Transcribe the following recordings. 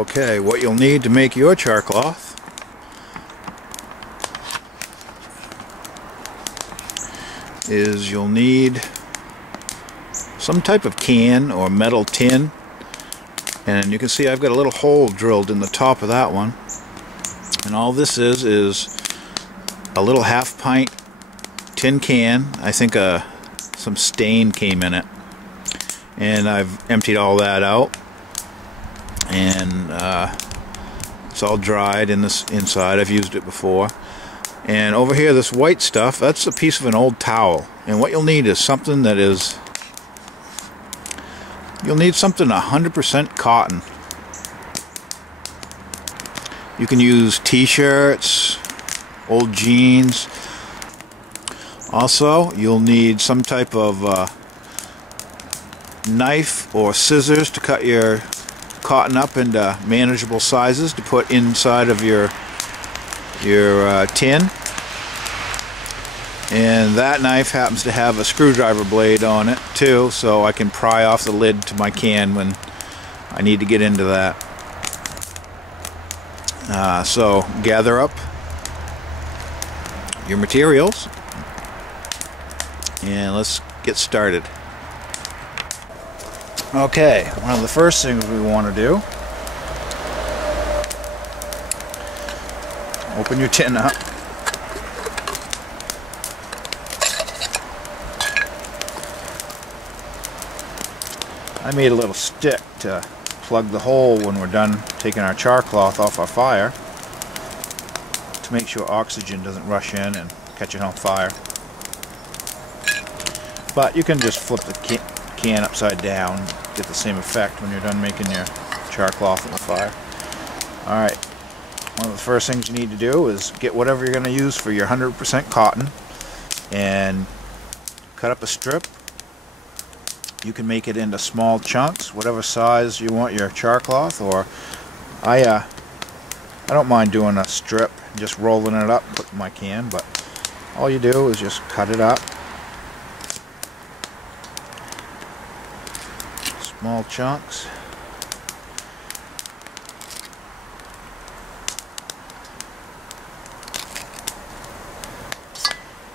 Okay, what you'll need to make your charcloth is you'll need some type of can or metal tin, and you can see I've got a little hole drilled in the top of that one, and all this is a little half-pint tin can. I think some stain came in it, and I've emptied all that out, and it's all dried in this inside. I've used it before. And over here, this white stuff, that's a piece of an old towel. And what you'll need is something that is, you'll need something 100% cotton. You can use t-shirts, old jeans. Also, you'll need some type of knife or scissors to cut your cotton up into manageable sizes to put inside of your tin. And that knife happens to have a screwdriver blade on it too, so I can pry off the lid to my can when I need to get into that. So gather up your materials and let's get started. Okay, one of the first things we want to do, open your tin up. I made a little stick to plug the hole when we're done taking our charcloth off our fire, to make sure oxygen doesn't rush in and catch it on fire. But you can just flip the can upside down, get the same effect when you're done making your charcloth on the fire. Alright, one of the first things you need to do is get whatever you're going to use for your 100% cotton and cut up a strip. You can make it into small chunks, whatever size you want your charcloth, or I don't mind doing a strip, just rolling it up, put in my can, but all you do is just cut it up. Small chunks.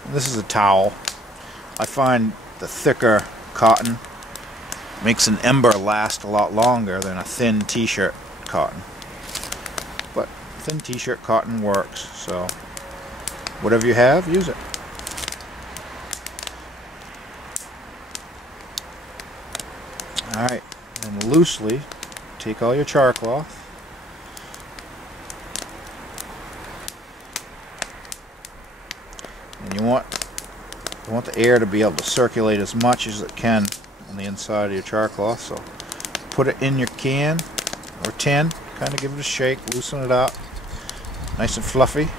And this is a towel. I find the thicker cotton makes an ember last a lot longer than a thin t-shirt cotton. But thin t-shirt cotton works, so whatever you have, use it. Alright, and loosely take all your charcloth and you want the air to be able to circulate as much as it can on the inside of your charcloth, so put it in your can or tin, kind of give it a shake, loosen it up, nice and fluffy,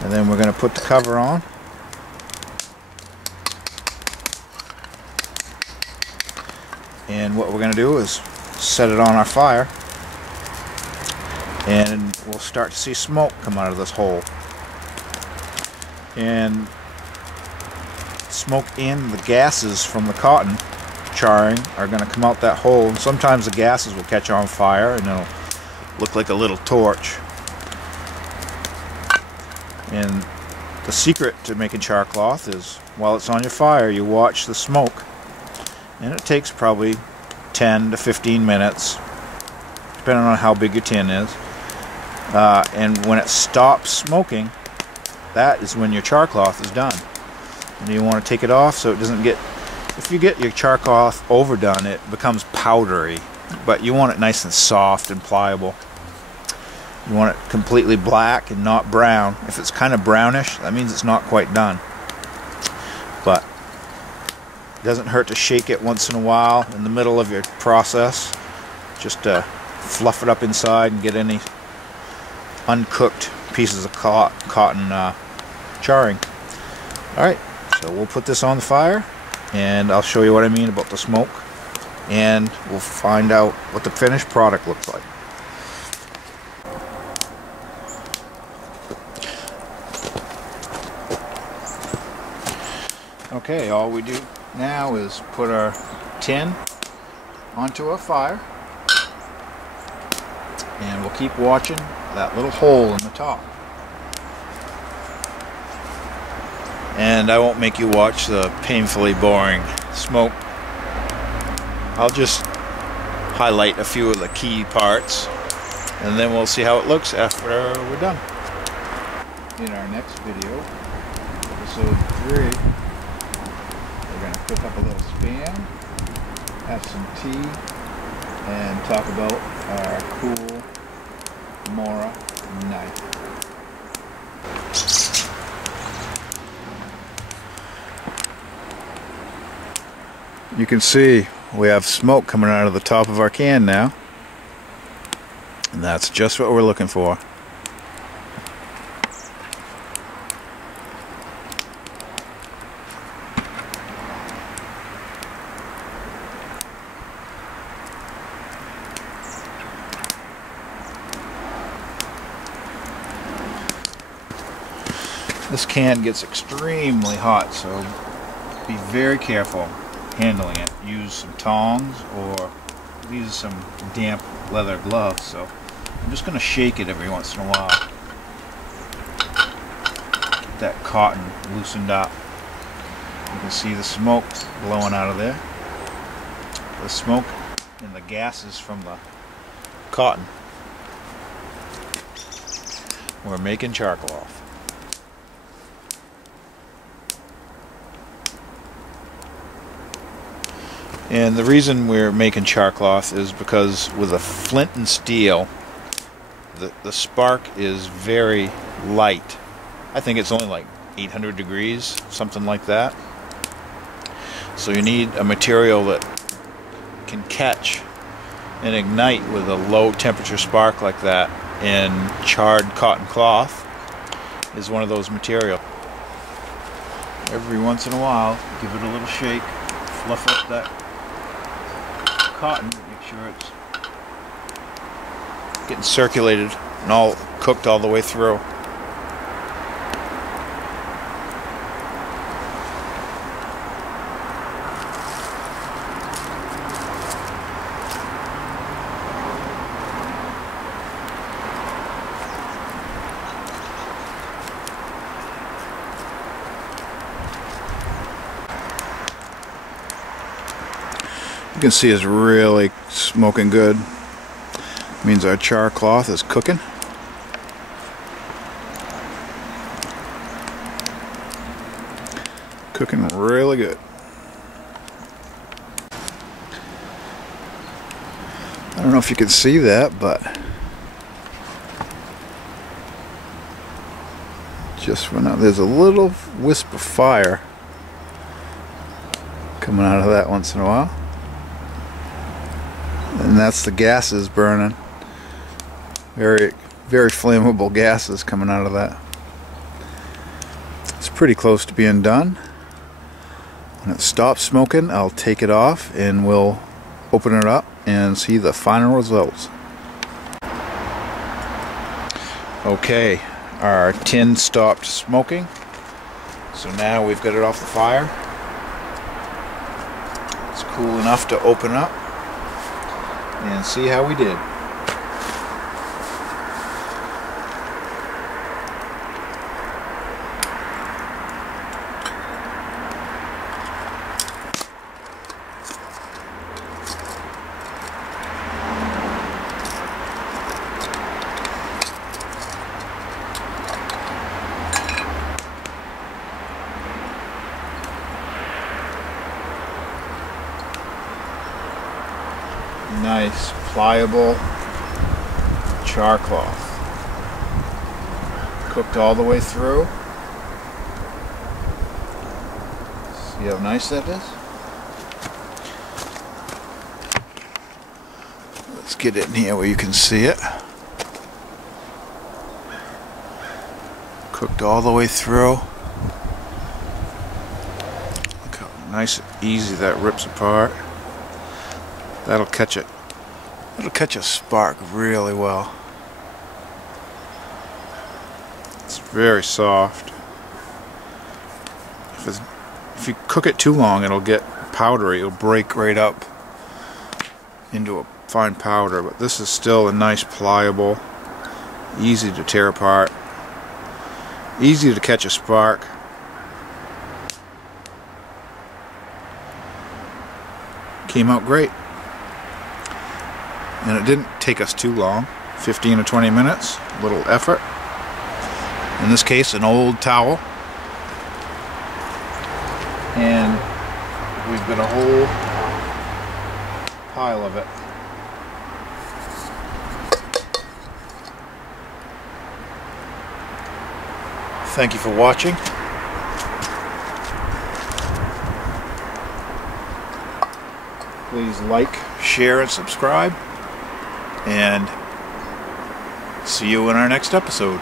and then we're going to put the cover on. And what we're going to do is set it on our fire, and we'll start to see smoke come out of this hole. And smoke and the gases from the cotton charring are going to come out that hole, and sometimes the gases will catch on fire and it'll look like a little torch. And the secret to making charcloth is, while it's on your fire, you watch the smoke, and it takes probably 10 to 15 minutes depending on how big your tin is, and when it stops smoking, that is when your charcloth is done. And you want to take it off so it doesn't get, if you get your charcloth overdone, it becomes powdery, but you want it nice and soft and pliable. You want it completely black and not brown. If it's kind of brownish, that means it's not quite done. But it doesn't hurt to shake it once in a while in the middle of your process, just to fluff it up inside and get any uncooked pieces of cotton charring. Alright, so we'll put this on the fire and I'll show you what I mean about the smoke, and we'll find out what the finished product looks like. Okay, all we do now is put our tin onto our fire, And we'll keep watching that little hole in the top. And I won't make you watch the painfully boring smoke. I'll just highlight a few of the key parts, and then we'll see how it looks after we're done. In our next video, episode 3, we're going to cook up a little Spam, have some tea, and talk about our cool Mora knife. You can see we have smoke coming out of the top of our can now, and that's just what we're looking for. This can gets extremely hot, so be very careful handling it. Use some tongs, or these are some damp leather gloves, so I'm just going to shake it every once in a while. Get that cotton loosened up. You can see the smoke blowing out of there. The smoke and the gases from the cotton. We're making charcloth. And the reason we're making charcloth is because with a flint and steel, the spark is very light. I think it's only like 800 degrees, something like that. So you need a material that can catch and ignite with a low temperature spark like that. And charred cotton cloth is one of those material. Every once in a while, give it a little shake, fluff up that cotton, make sure it's getting circulated and all cooked all the way through. You can see it's really smoking good. Means our char cloth is cooking. Cooking really good. I don't know if you can see that, but just for now, there's a little wisp of fire coming out of that once in a while. And that's the gases burning. Very, very flammable gases coming out of that. It's pretty close to being done. When it stops smoking, I'll take it off and we'll open it up and see the final results. Okay, our tin stopped smoking. So now we've got it off the fire. It's cool enough to open up and see how we did. Nice, pliable charcloth. Cooked all the way through. See how nice that is? Let's get it in here where you can see it. Cooked all the way through. Look how nice and easy that rips apart. That'll catch it. It'll catch a spark really well. It's very soft. If you cook it too long, it'll get powdery. It'll break right up. into a fine powder, but this is still a nice pliable, easy to tear apart, easy to catch a spark. Came out great, and it didn't take us too long, 15 or 20 minutes, a little effort. In this case, an old towel, and we've got a whole pile of it. Thank you for watching. Please like, share, and subscribe, and see you in our next episode.